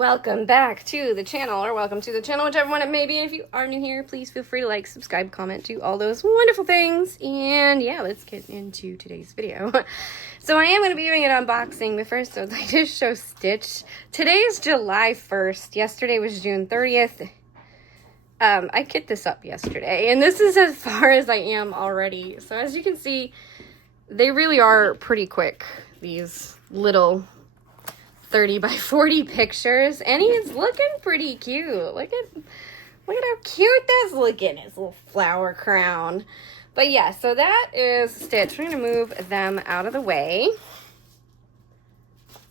welcome back to the channel, or welcome to the channel, whichever one it may be. If you are new here, please feel free to like, subscribe, comment, do all those wonderful things. And yeah, let's get into today's video. So I am going to be doing an unboxing, but first I'd like to show Stitch. Today is July 1st. Yesterday was June 30th. I kit this up yesterday, and this is as far as I am already. So as you can see, they really are pretty quick, these little 30 by 40 pictures, and he's looking pretty cute. Look at how cute that's looking, his little flower crown. But yeah, so that is Stitch. We're gonna move them out of the way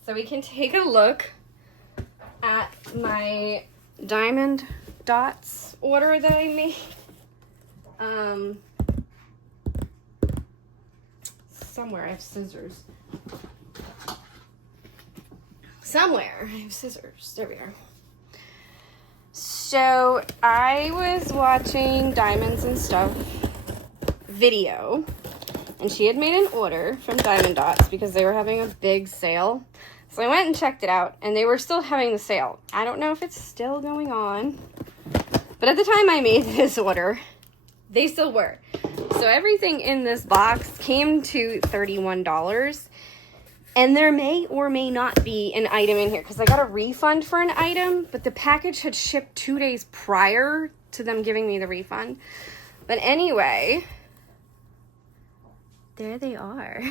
so we can take a look at my diamond dots order that I made. Somewhere I have scissors. Somewhere I have scissors. There we are. So I was watching Diamonds and Stuff video, and she had made an order from Diamond Dots because they were having a big sale. So I went and checked it out, and they were still having the sale. I don't know if it's still going on, but at the time I made this order, they still were. So everything in this box came to $31. And there may or may not be an item in here, because I got a refund for an item, but the package had shipped 2 days prior to them giving me the refund. But anyway, there they are.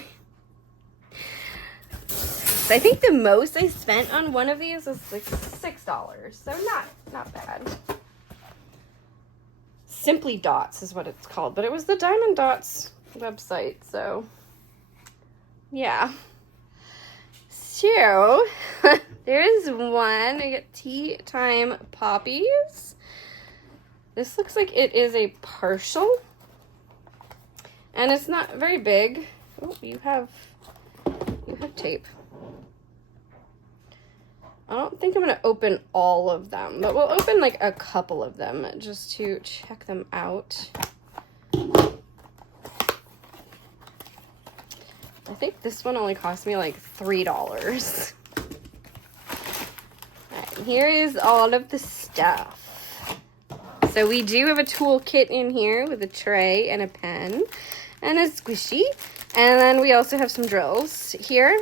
So I think the most I spent on one of these was like $6, so not bad. Simply Dots is what it's called, but it was the Diamond Dots website, so yeah. So, there's one. I get Tea Time Poppies. This looks like it is a partial. And it's not very big. Oh, you have tape. I don't think I'm going to open all of them, but we'll open like a couple of them just to check them out. I think this one only cost me like $3. Alright, here is all of the stuff. So we do have a toolkit in here with a tray and a pen and a squishy. And then we also have some drills here.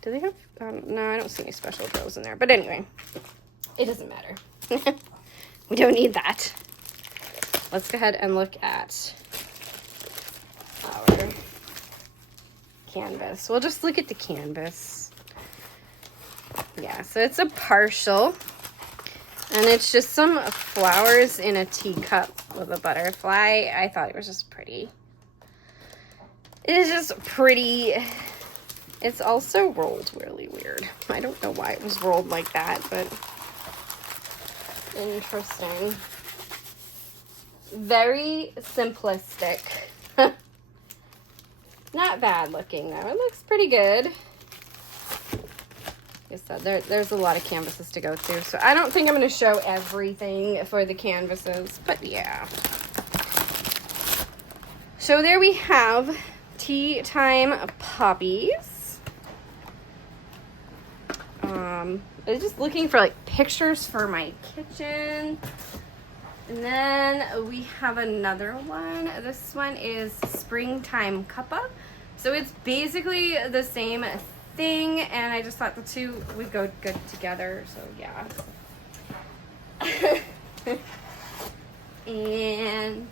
Do they have, no, I don't see any special drills in there. But anyway, it doesn't matter. We don't need that. Let's go ahead and look at our canvas. We'll just look at the canvas. Yeah, so it's a partial, and it's just some flowers in a teacup with a butterfly. I thought it was just pretty. It is just pretty. It's also rolled really weird. I don't know why it was rolled like that, but interesting. Very simplistic. Not bad looking though. It looks pretty good. Like I said, there's a lot of canvases to go through, so I don't think I'm going to show everything for the canvases, but yeah. So there we have Tea Time Poppies. I was just looking for like pictures for my kitchen. And then we have another one. This one is Springtime Cuppa. So it's basically the same thing, and I just thought the two would go good together, so yeah. And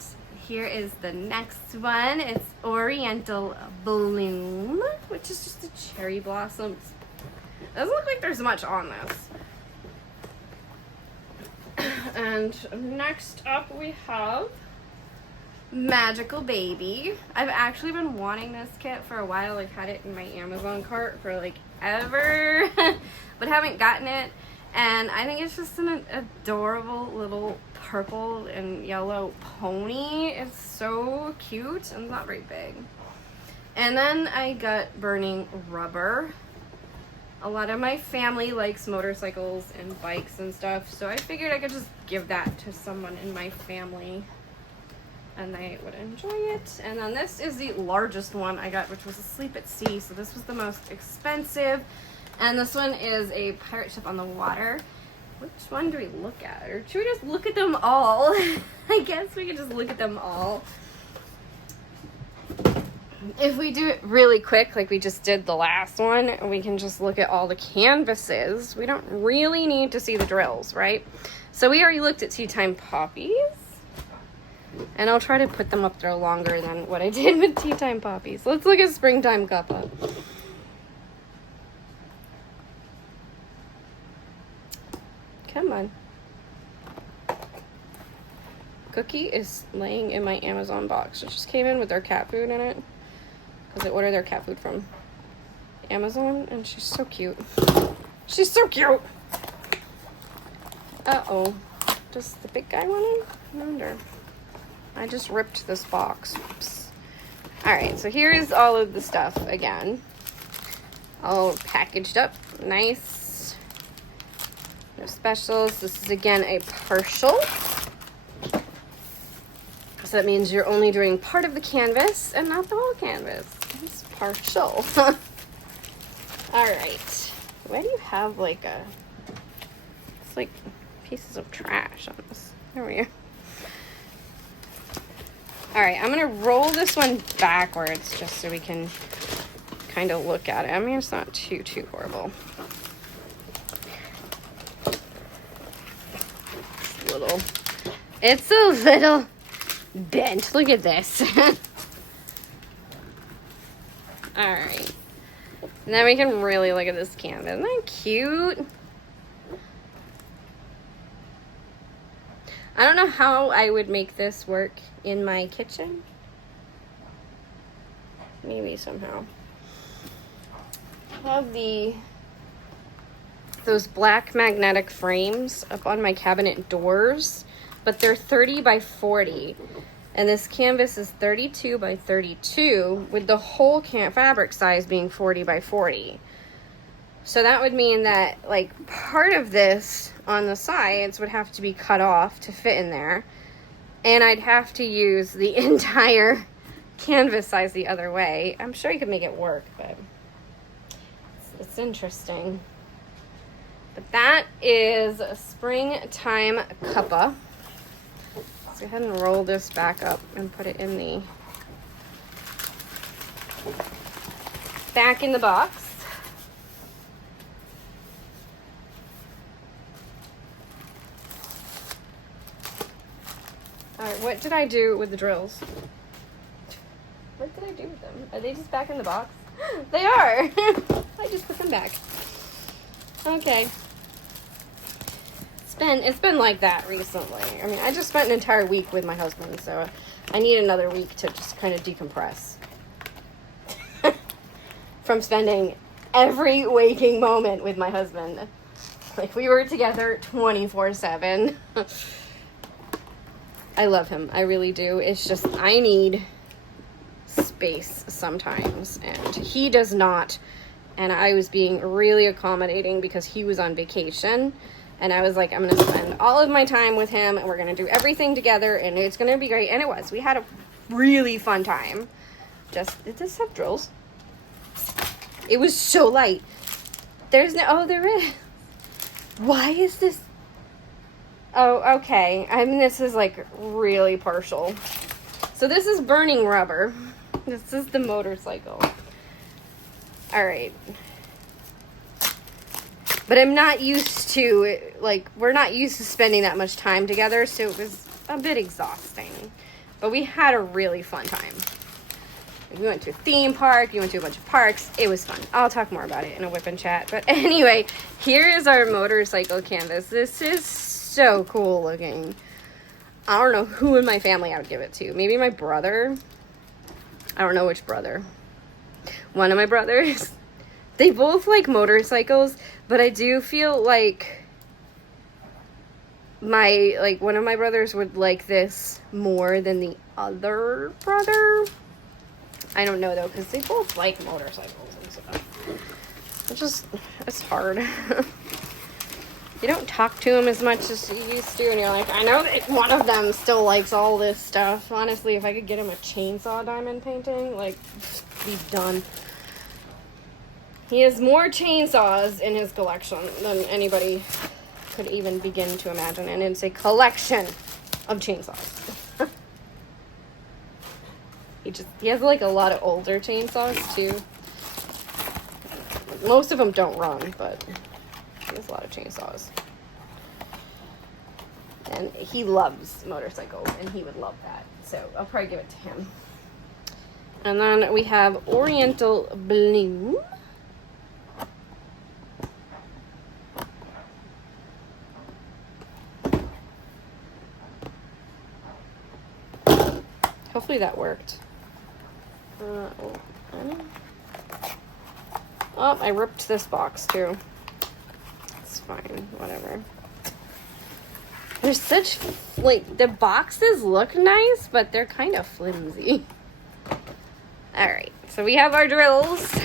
here is the next one. It's Oriental Bloom, which is just a cherry blossoms. Doesn't look like there's much on this. And next up we have Magical Baby. I've actually been wanting this kit for a while. I've had it in my Amazon cart for like ever, but haven't gotten it. And I think it's just an adorable little purple and yellow pony. It's so cute and not very big. And then I got Burning Rubber. A lot of my family likes motorcycles and bikes and stuff, so I figured I could just give that to someone in my family and they would enjoy it. And then this is the largest one I got, which was Asleep at Sea. So this was the most expensive. And this one is a pirate ship on the water. Which one do we look at? Or should we just look at them all? I guess we could just look at them all. If we do it really quick, like we just did the last one, we can just look at all the canvases. We don't really need to see the drills, right? So we already looked at Tea Time Poppies. And I'll try to put them up there longer than what I did with Tea Time Poppies. Let's look at Springtime Cuppa. Come on. Cookie is laying in my Amazon box. It just came in with their cat food in it. Because I ordered their cat food from Amazon. And she's so cute. She's so cute! Uh-oh. Does the big guy want in? I wonder. I just ripped this box. Oops. Alright, so here's all of the stuff again. All packaged up. Nice. No specials. This is again a partial. So that means you're only doing part of the canvas and not the whole canvas. It's partial. Alright. Why do you have like a... It's like pieces of trash on this. There we go. Alright, I'm going to roll this one backwards just so we can kind of look at it. I mean, it's not too horrible. It's a little bent. Look at this. Alright. And then we can really look at this canvas. Isn't that cute? I don't know how I would make this work in my kitchen. Maybe somehow. I have those black magnetic frames up on my cabinet doors, but they're 30 by 40. And this canvas is 32 by 32 with the whole fabric size being 40 by 40. So that would mean that like part of this on the sides would have to be cut off to fit in there. And I'd have to use the entire canvas size the other way. I'm sure you could make it work, but it's interesting. But that is a Springtime Cuppa. Let's go ahead and roll this back up and put it in the back in the box. Alright, what did I do with the drills? What did I do with them? Are they just back in the box? They are! I just put them back. Okay. It's been like that recently. I mean, I just spent an entire week with my husband, so I need another week to just kind of decompress. From spending every waking moment with my husband. Like, we were together 24/7. I love him. I really do. It's just, I need space sometimes, and he does not. And I was being really accommodating because he was on vacation. And I was like, I'm going to spend all of my time with him, and we're going to do everything together, and it's going to be great. And it was. We had a really fun time. Did this have drills? It was so light. There's no, oh, there is. Why is this? Oh, okay. I mean, this is like really partial. So this is burning rubber. This is the motorcycle. All right. But I'm not used to, like, we're not used to spending that much time together, so it was a bit exhausting. But we had a really fun time. We went to a theme park, we went to a bunch of parks. It was fun. I'll talk more about it in a whip and chat. But anyway, here is our motorcycle canvas. This is so cool looking. I don't know who in my family I would give it to. Maybe my brother. I don't know which brother. One of my brothers. They both like motorcycles, but I do feel like one of my brothers would like this more than the other brother. I don't know though, because they both like motorcycles and stuff. It's hard. You don't talk to them as much as you used to, and you're like, I know that one of them still likes all this stuff. Honestly, if I could get him a chainsaw diamond painting, like, be done. He has more chainsaws in his collection than anybody could even begin to imagine. And it's a collection of chainsaws. He has like a lot of older chainsaws too. Most of them don't run, but he has a lot of chainsaws. And he loves motorcycles, and he would love that. So I'll probably give it to him. And then we have Oriental Blue. Hopefully that worked. Oh, I ripped this box too. It's fine, whatever. They're such, like, the boxes look nice, but they're kind of flimsy. Alright, so we have our drills.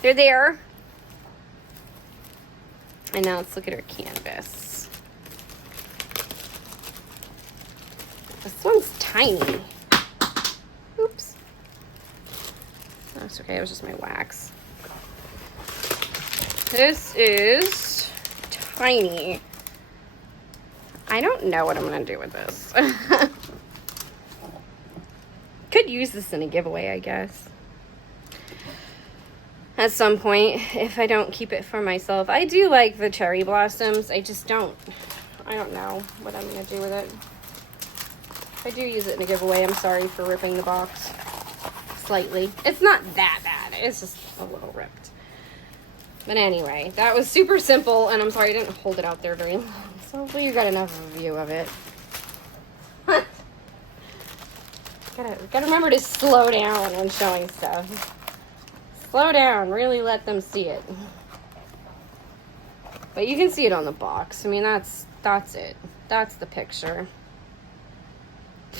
They're there. And now let's look at our canvas. This one's tiny. Oops. That's okay, it was just my wax. This is tiny. I don't know what I'm going to do with this. Could use this in a giveaway, I guess. At some point, if I don't keep it for myself. I do like the cherry blossoms. I don't know what I'm going to do with it. If I do use it in a giveaway, I'm sorry for ripping the box slightly. It's not that bad. It's just a little ripped. But anyway, that was super simple, and I'm sorry I didn't hold it out there very long. So hopefully you got enough of a view of it. Gotta remember to slow down when showing stuff. Slow down, really let them see it. But you can see it on the box. I mean, that's it. That's the picture.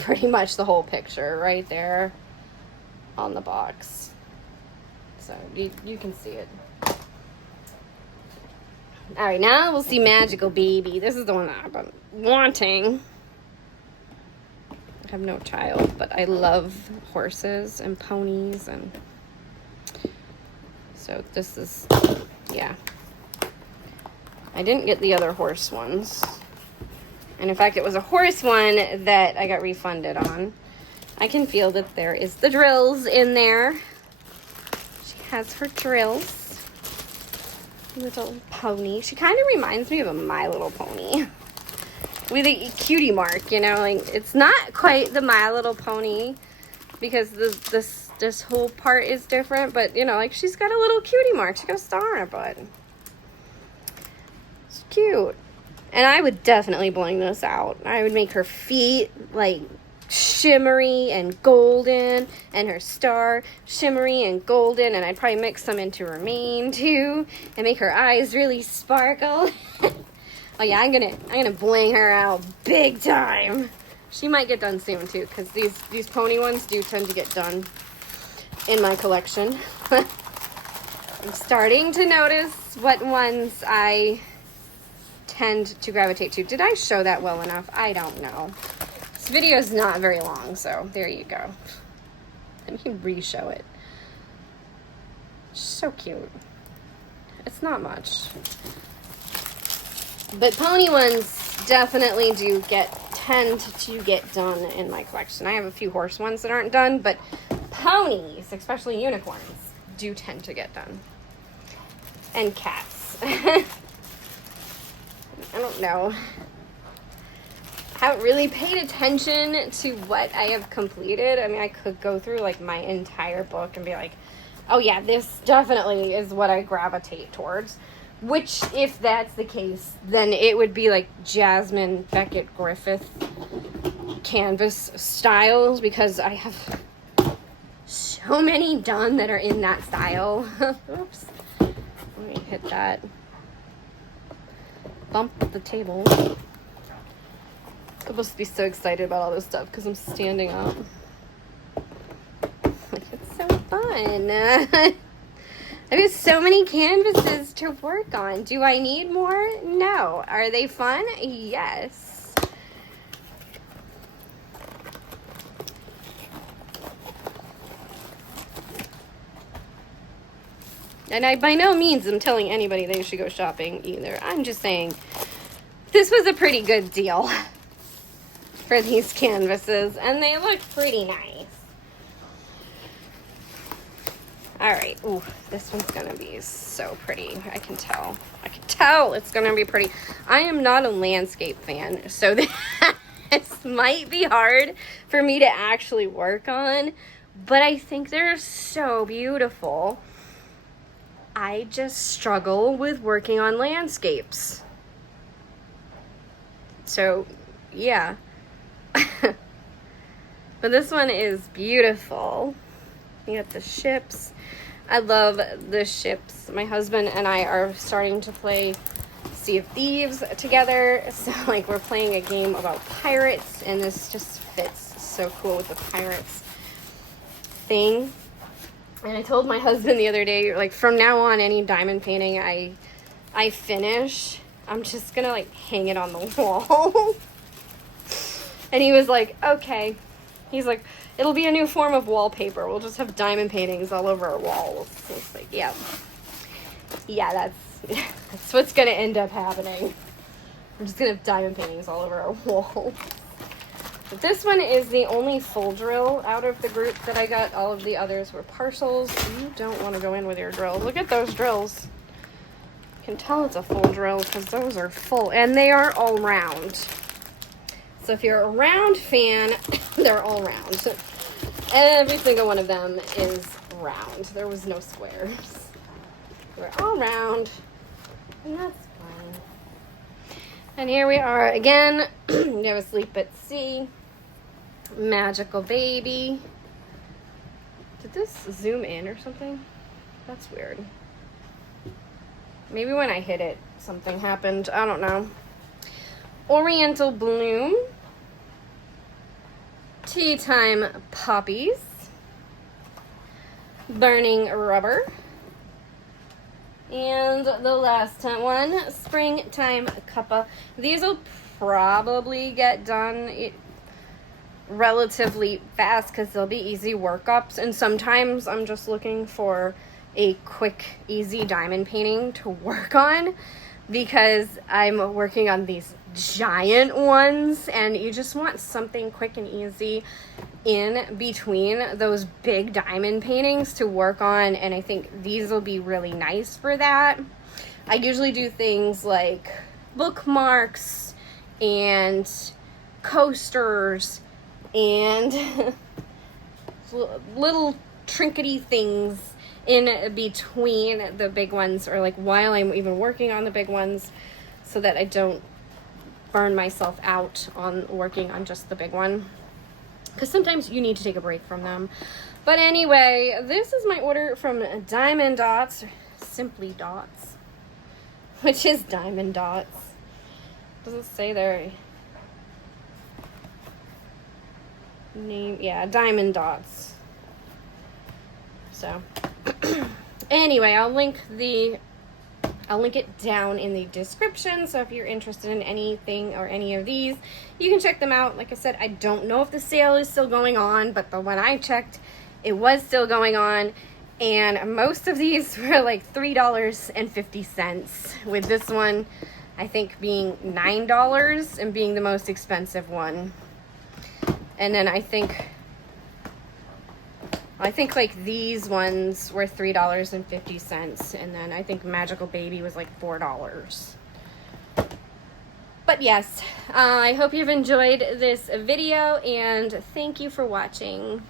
Pretty much the whole picture right there on the box. So you can see it. Alright, now we'll see Magical Baby. This is the one that I've been wanting. I have no child, but I love horses and ponies, and so this is, yeah. I didn't get the other horse ones. And in fact, it was a horse one that I got refunded on. I can feel that there is the drills in there. She has her drills. Little pony. She kind of reminds me of a My Little Pony. With a cutie mark, you know, like it's not quite the My Little Pony because this whole part is different, but you know, like she's got a little cutie mark. She's got a star on her butt. It's cute. And I would definitely bling this out. I would make her feet like shimmery and golden, and her star shimmery and golden, and I'd probably mix some into her mane too, and make her eyes really sparkle. Oh yeah, I'm gonna bling her out big time. She might get done soon too, because these pony ones do tend to get done in my collection. I'm starting to notice what ones I tend to gravitate to. Did I show that well enough? I don't know. This video is not very long, so there you go. Let me re-show it. So cute. It's not much. But pony ones definitely tend to get done in my collection. I have a few horse ones that aren't done, but ponies, especially unicorns, do tend to get done. And cats. I don't know. Haven't really paid attention to what I have completed. I mean, I could go through like my entire book and be like, oh yeah, this definitely is what I gravitate towards. Which, if that's the case, then it would be like Jasmine Beckett Griffith canvas styles, because I have so many done that are in that style. Oops. Let me hit that. Bump the table. I'm supposed to be so excited about all this stuff because I'm standing up. It's so fun. There's so many canvases to work on. Do I need more? No. Are they fun? Yes. And I by no means am telling anybody they should go shopping either. I'm just saying this was a pretty good deal for these canvases, and they look pretty nice. All right. Ooh, this one's gonna be so pretty. I can tell. I can tell it's gonna be pretty. I am not a landscape fan, so this might be hard for me to actually work on, but I think they're so beautiful. I just struggle with working on landscapes. So, yeah. But this one is beautiful. You got the ships. I love the ships. My husband and I are starting to play Sea of Thieves together. So, like, we're playing a game about pirates, and this just fits so cool with the pirates thing. And I told my husband the other day, like, from now on, any diamond painting I finish, I'm just gonna, like, hang it on the wall. And he was like, okay. He's like, it'll be a new form of wallpaper. We'll just have diamond paintings all over our walls. So it's like, yeah. Yeah, that's what's gonna end up happening. We're just gonna have diamond paintings all over our walls. But this one is the only full drill out of the group that I got. All of the others were partials. You don't want to go in with your drills. Look at those drills. You can tell it's a full drill because those are full. And they are all round. So if you're a round fan, they're all round. Every single one of them is round. There was no squares. They're all round. And that's fine. And here we are again. Never Sleep at Sea. Magical Baby. Did this zoom in or something? That's weird. Maybe when I hit it, something happened. I don't know. Oriental Bloom. Tea Time Poppies. Burning Rubber. And the last one, Springtime Cuppa. These will probably get done relatively fast because they'll be easy workups. And sometimes I'm just looking for a quick, easy diamond painting to work on because I'm working on these giant ones and you just want something quick and easy in between those big diamond paintings to work on, and I think these will be really nice for that. I usually do things like bookmarks and coasters and little trinkety things in between the big ones, or like while I'm even working on the big ones, so that I don't burn myself out on working on just the big one. Because sometimes you need to take a break from them. But anyway, this is my order from Diamond Dots, or Simply Dots, which is Diamond Dots. Does it say their name? Yeah, Diamond Dots. So, anyway, I'll link it down in the description, so if you're interested in anything or any of these, you can check them out. Like I said, I don't know if the sale is still going on, but the one I checked, it was still going on, and most of these were like $3.50, with this one, I think, being $9 and being the most expensive one. And then I think like these ones were $3.50, and then I think Magical Baby was like $4. But yes, I hope you've enjoyed this video, and thank you for watching.